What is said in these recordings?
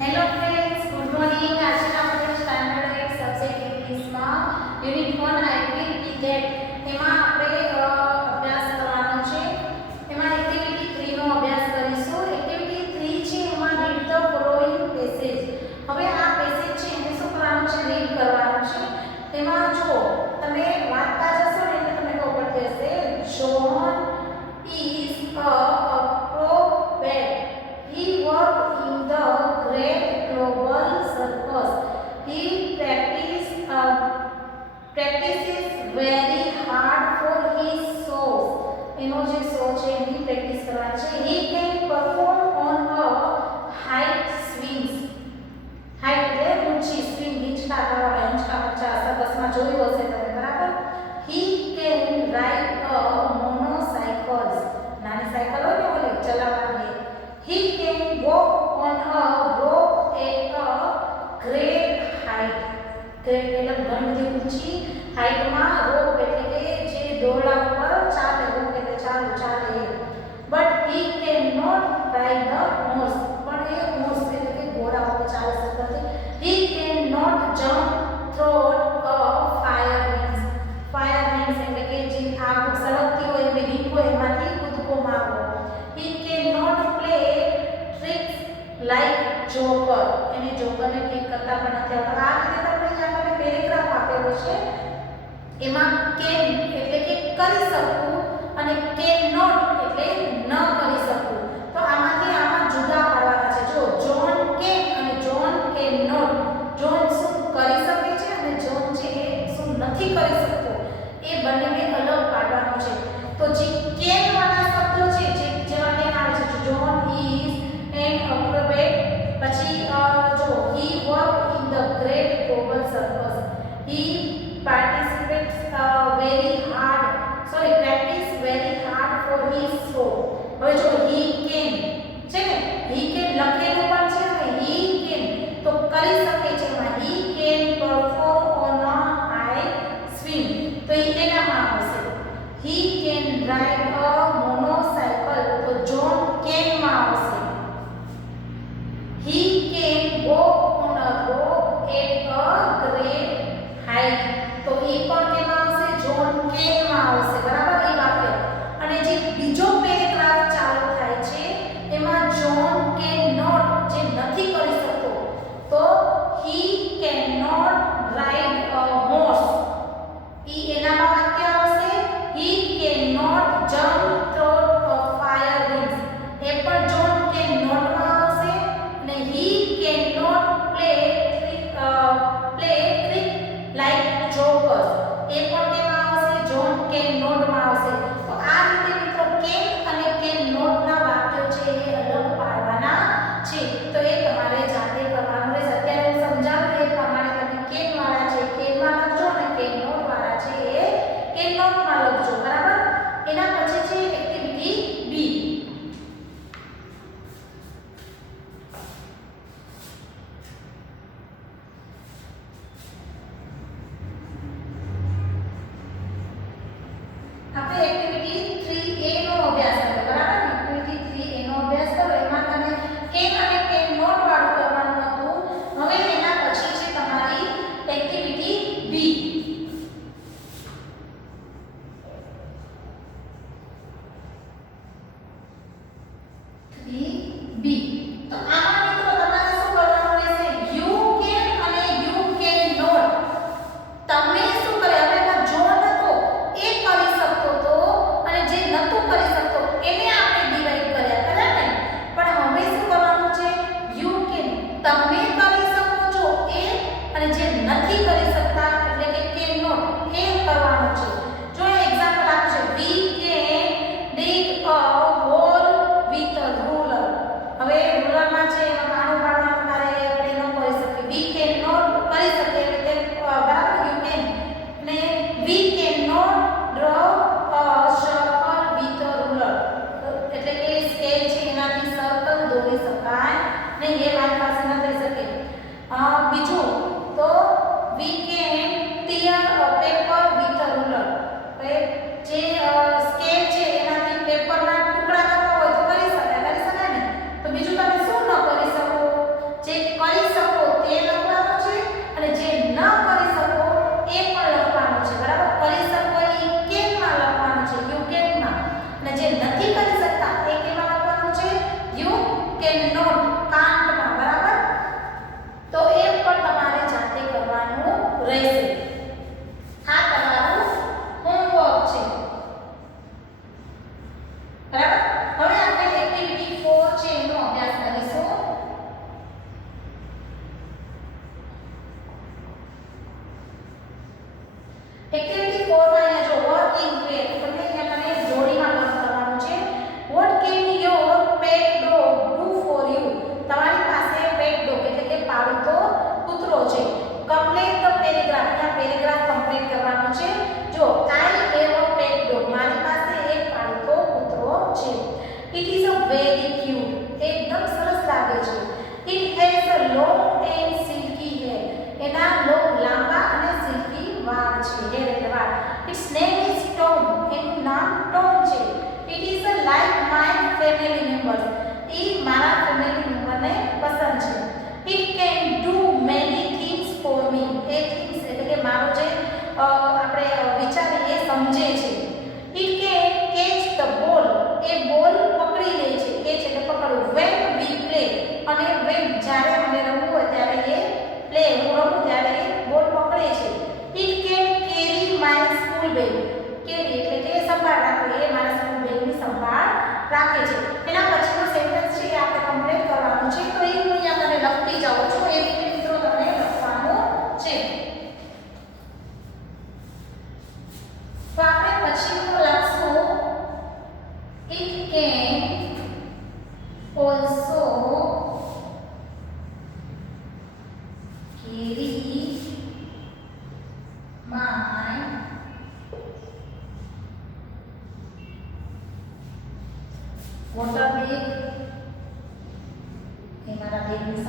Hello friends good morning આજે આપણે standard 8 subject ઇંગ્લિશમાં યુનિટ 1 આઈપી ઇથેટ એમાં કેન એટલે કે કરી શકો He can drive a He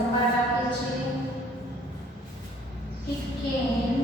સંભાળ રાખે છે. it can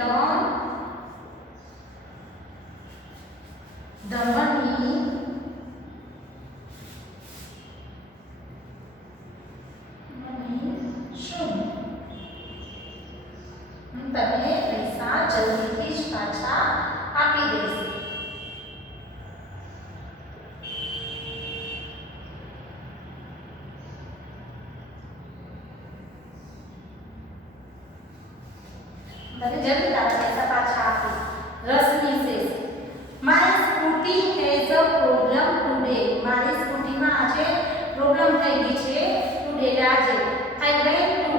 down the money તને જરૂર તારા પૈસા રસની શેષ મારી scooty has a problem today મારી સ્કૂટીમાં આજે પ્રોબ્લેમ થઈ ગઈ છે ટુડે આજે. I went